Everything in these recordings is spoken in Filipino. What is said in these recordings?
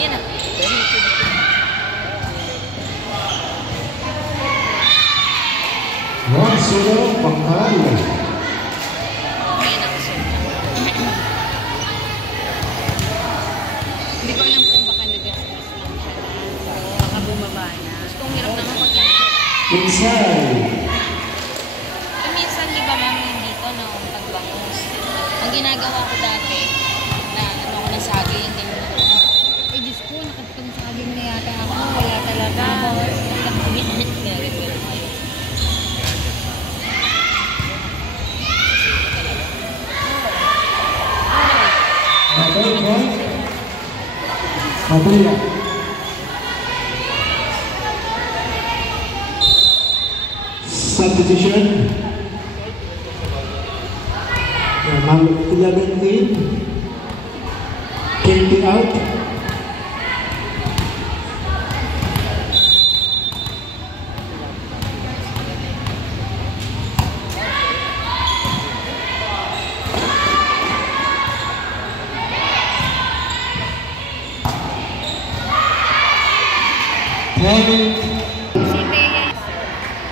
Ayan na. 1-0 Bangkalan. Ayan na. Hindi ko alam kung baka nag-stress lang siya na. Baka bumaba na. Gusto kong hirap naman pag-ginagawa. Inside. Minsan, di ba ma'am, dito noong pagbangus. Ang ginagawa ko dati, na ano ko ng saging, ganyan. Ay, Diyos ko, nakatipag saging na yata ako. Wala talaga. Madria. Substitution. Number 11 in. KP out.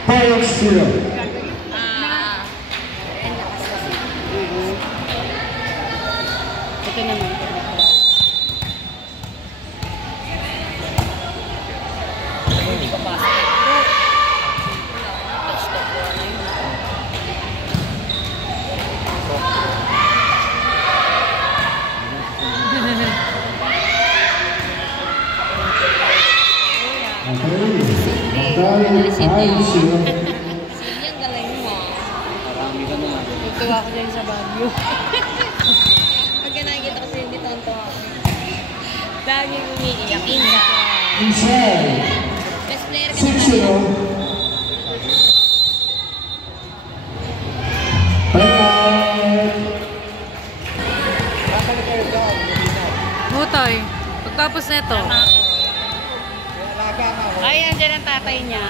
Power zero. Ito naman. Hindi ko basa. Yung galing mo. Marami ka na. Tuwa ko din sa Baguio. Pag nakikita ko sa hindi tonto ako. Laging umiiyak. Inside. Best player ka 6-0. na. Mutoy, pagtapos nito. Ay, andyan ang tatay niya.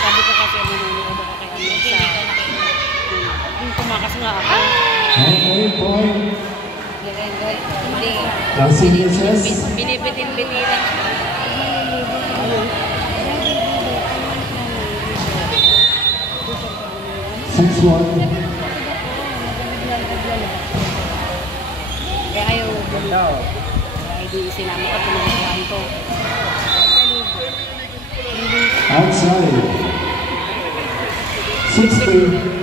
Sabi ko kasi manunood ako kay Amisa. Yung kumakas nga ako. Hindi. Binibitin-biti lang. Kaya ayaw ay di sinama ka pinagkuhan ko. Outside. 6-3.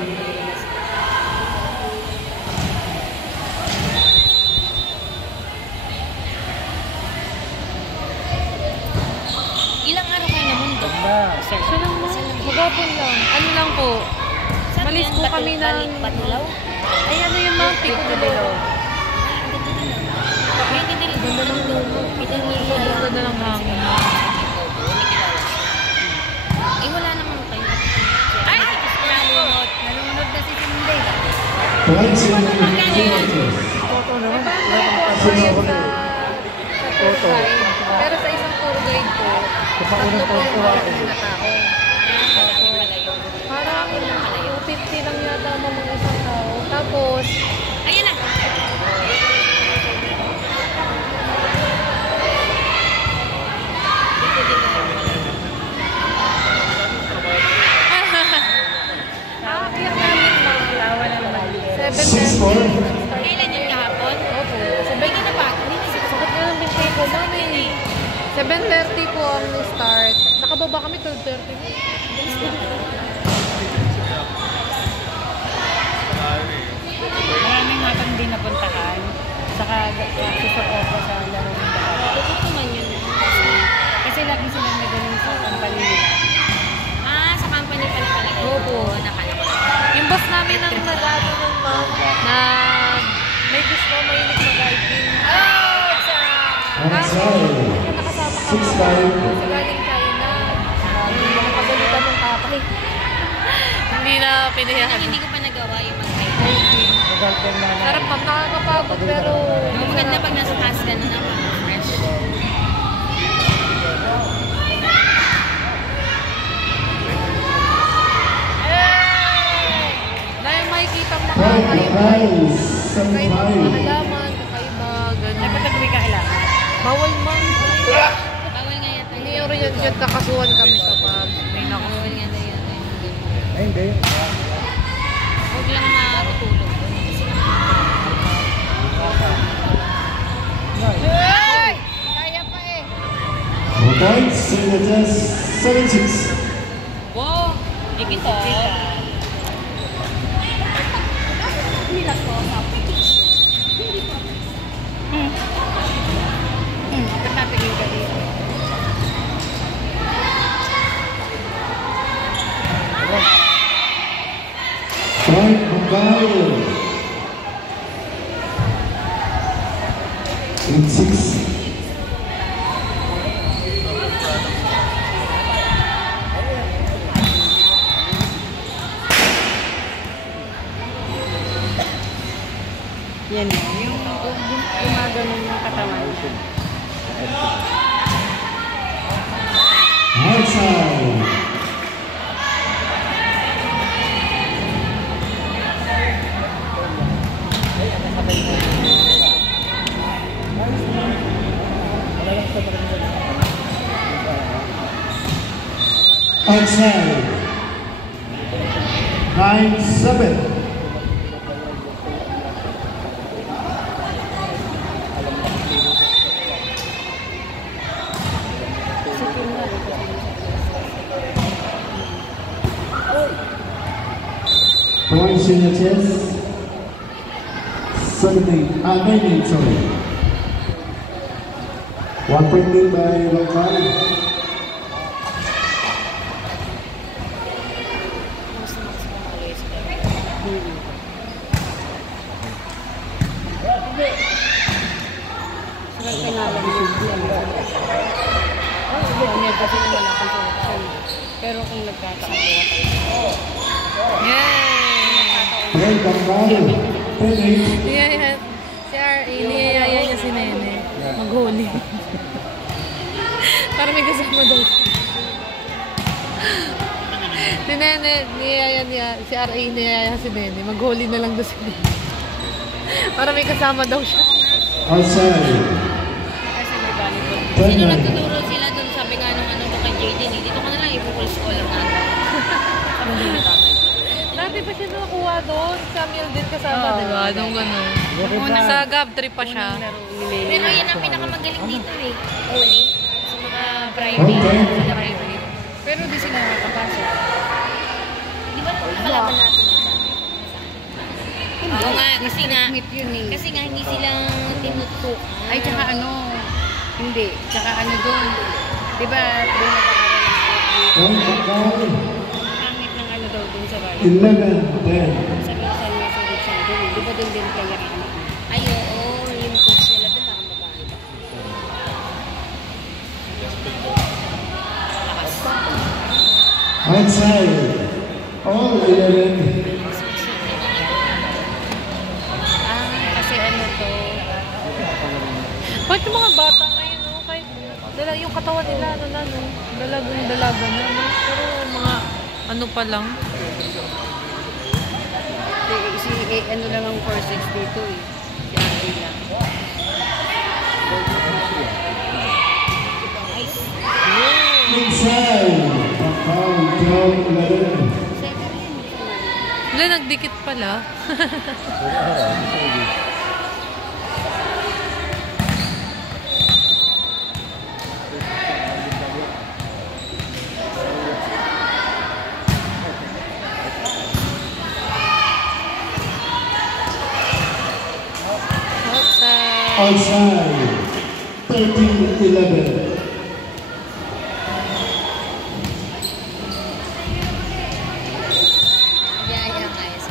Ilang araw kayo namundo? So lang mo, magapon lang. Ano lang po, malis po kami ng... Patulaw? Ay, ano yung mga pico de lero? Ganda ng dulo. Ganda ng hangin. Eh, wala naman kayo. Ay! Nalunod. Nalunod na si Sunday. Points in the Toto naman. Toto. Pero sa isang tour guide ko, tatlo po yung mga na tao. Parang 250 lang yata ang mga isang tao. Tapos, Ayan na. nakakaiyak namin mga 6-4. Kailan yun kahapon? Opo. Sabay ka na pa. Hindi na siya. Sakit na ng binti ko. Mami, 7:30 po ang start. Nakababa kami 12:30. Maraming matang din napuntahan. Saka susuko ko sa laro ng bahay. Totoo naman yun. Kasi lagi silang nagaling sa company nila. Ah, sa company pala talaga. Opo. Nakala ko. Yung boss namin ang nag-ano nung ma'am na may gusto, mahilig mag-hiking. Kaso, yung nakasama ka Six mga five. kasi galing China. Nakapagalitan ng tatay. Hindi na pinayahan. Hindi ko pa nagawa yung mag-hiking. Sarap ma'am, nakakapagod pero... Maganda pag nasa taas ka na naman. Fresh. Dahil makikita mo Point mga Bangkalan. Kakaiba mga 75. halaman, kakaiba, ganun. Dapat nagawin ka kailangan. Bawal man. Bawal nga yata. Hindi yung rin yun, kakasuhan kami kapag may Bawal nakasunod. nga na yata. Ay, hindi. Huwag lang matutulog. Hey! Kaya pa eh. 4 points, senior test 76. Wow! Dikit ah. Ba't natigil ka dito? Point Bangkal. 86. Yan o. Yung gumaganon yung katawan. Outside. Outside. 9-7. Points in the chest. 9, sorry. 1 point lead by Bangkal. Pero kung nagkakagawa tayo. Yay! Point Bangkal. 10-8. Yeah. Si R.A. niyayaya niya si Nene. Maghuli. Para may kasama daw. Si Nene, niyayaya niya. Si R.A. niyayaya si Nene. Maghuli na lang daw si Nene. Para may kasama daw siya. Outside. Kasi may volleyball. 10-9. Sino nagtuturo sila dun? Sabi nga nung ano kay JD, dito ka na lang i-full school lang natin. Sabi din na tatay. Dati pa siya nakuha doon. Sa Mildred kasama, Oo, diba? Nung gano'n. Sa Gab trip pa siya. Pero yan ang pinakamagaling dito eh. Uli. Sa mga private. Okay. Sila private. Pero di sila nakakapasok. Di ba kalaban natin yung dati? Oo nga, kasi nga hindi silang tinutuk. Ay, tsaka ano, hindi. Tsaka ano doon, di ba, doon nag-aaral Point Bangkal. pangit ng ano daw doon sa bahay. 11-10. Sa San Jose Rizal doon, di ba doon din player ang anak mo? Ay, oo. Yung coach nila doon, parang babae ba? Outside. All 11. Kasi ano to, Bakit yung mga bata ngayon, no? Kahit yung katawan nila, ano na, no? Dalaga na, no? Pero mga, ano pa lang. ano lang ang 462 eh. Si RA lang. Inside. Bangkal 12-11. Wala, nagdikit pala. Outside. 13-11. Yaya nga yun.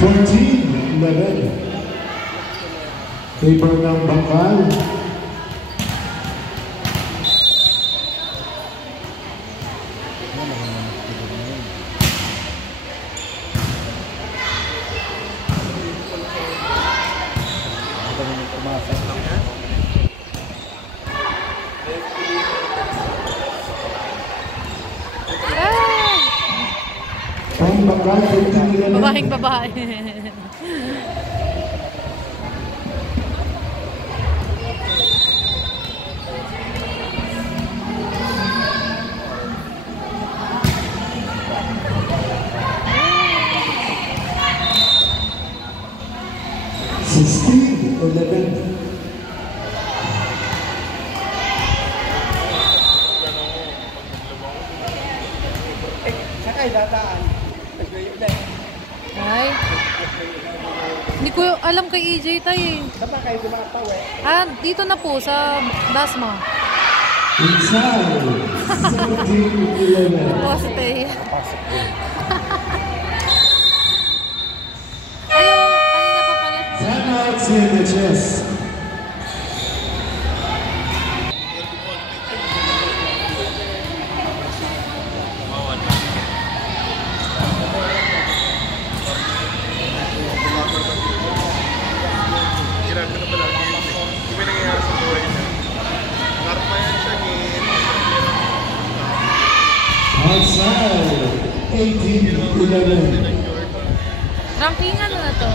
14-11. Favor ng Bangkal. Point Bangkal, 15-11. Babaeng babae. Sixteen, 11. Ay. Hindi ko alam kay EJ tayo eh. Saan kayo dumataw eh? Ah, dito na po sa Dasma. Inside, 17-11. Poste. Ayaw, kanina pa pala. Timeout, CMHS. Outside, 18-11. Rankingan na to.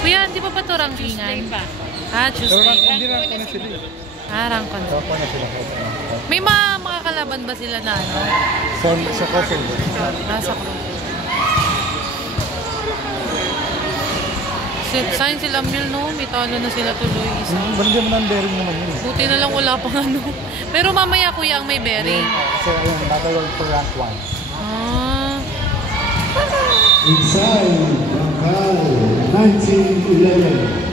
Kuya, di pa to rankingan? Ah, Tuesday. Hindi lang na sila. Ah, rankan. Opo na sila. May mga makakalaban ba sila na ano? Sa Coastal. Nasa club. Sign sila Mil, no? May talo na sila tuloy isa. Banda mo ng bearing naman yun. Buti na lang wala pang ano. Pero mamaya kuya ang may bearing. Kasi ayun, battle for rank 1. Ah. Inside, Bangkal, 19-11.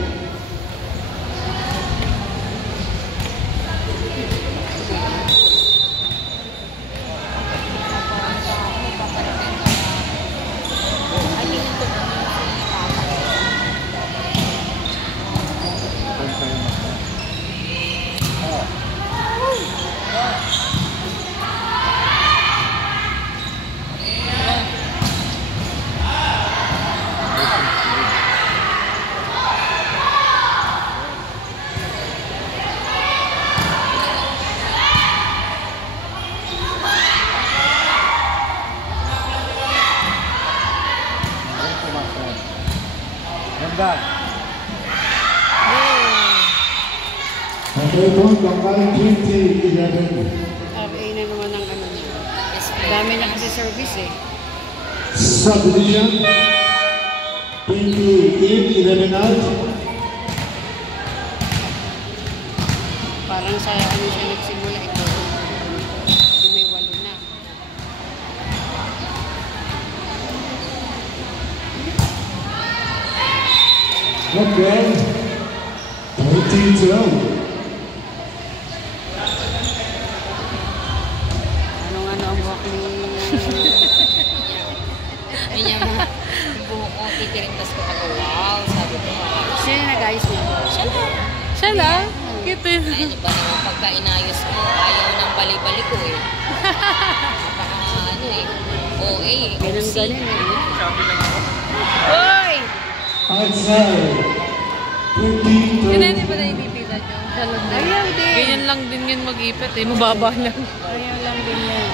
Ganda. Okay, point Bangkal, 20-11. RA na naman ang ano niya. Dami na kasi service eh. Subdivision, 20-11 out. Parang sa ano siya nagsimula ito. Yung may 8 na. Okay, 14-12. Anong-ano ang buhok ni... Yun niya ma, yung buhok ko, titirintas ko ako, wow, sabi ko, Sino nag-ayos niya? siya lang. Siya lang? Cute eh. Ayun, iba naman pagka inayos mo, ayaw nang bali-bali ko eh. Napaka ano eh, OA eh, OC. Ganun eh. Hoy! Outside, Si Nene 20-12. ba na inipitan nyo? Salon din. Ayaw din. Ganyan lang din yan mag-ipit eh. Mababa lang. Ayaw lang din yan.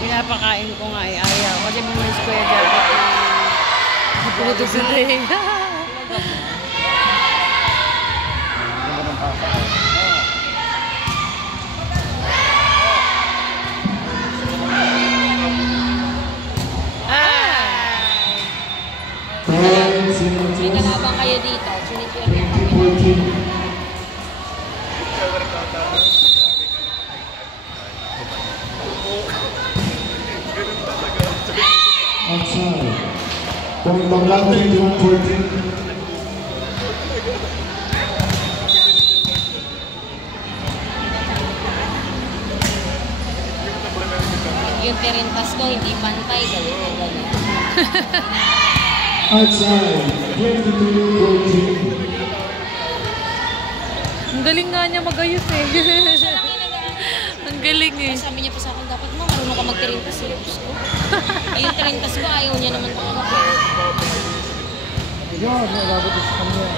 Pinapakain ko nga eh, ayaw. Kasi bumalik ko yung jacket na... Puto si Tay. Point May CMHS, kalabang kayo dito, sinichirap niya kami. 20-14. Outside, point Bangkal, 21-14. Yung tirintas ko, hindi pantay, galit na galit. Outside, 22-14. Ang galing nga niya magayos eh. Ang galing eh. Sabi niya pa sa akin, dapat mo, marunong ka magtirintas eh. Diyos ko. Eh, yung tirintas ko, ayaw niya naman talaga. Yun, nalabot sa kanya.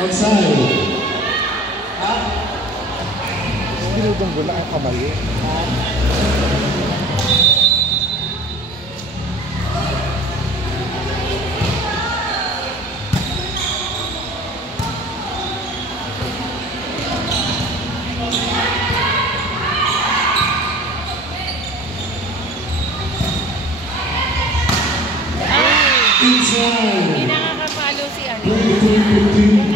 Outside. Dinudunggo lang ang kamay. Hindi Inside. nakakapalo si ano. 23-15.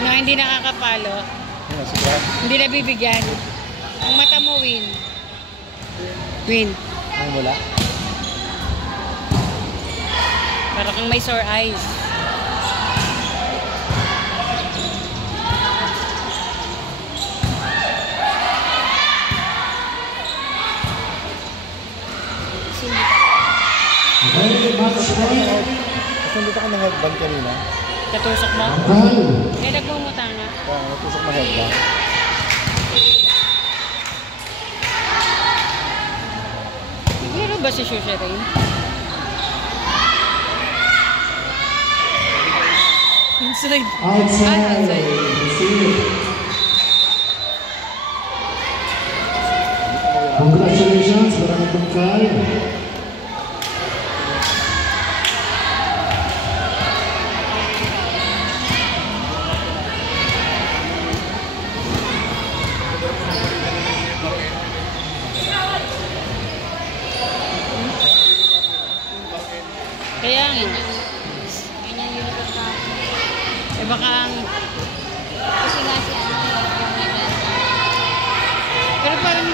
Na hindi nakakapalo. Ano, siguro? Hindi nabibigyan. Ang mata mo, win. Win. Ang wala. Para kang may sore eyes. Okay, match point. Kasi dito ka na headband kanina. Katusok mo? Ball. Eh, nagmumuta nga. Kaya natusok na headband. Siguro ba si Shusha rin? Inside. Outside. outside. See. Congratulations, Barangay Bangkay. Kaya nga. Ganyan yun ito pa. Eh baka ang... Kasi nga si ano, yung event. Pero parang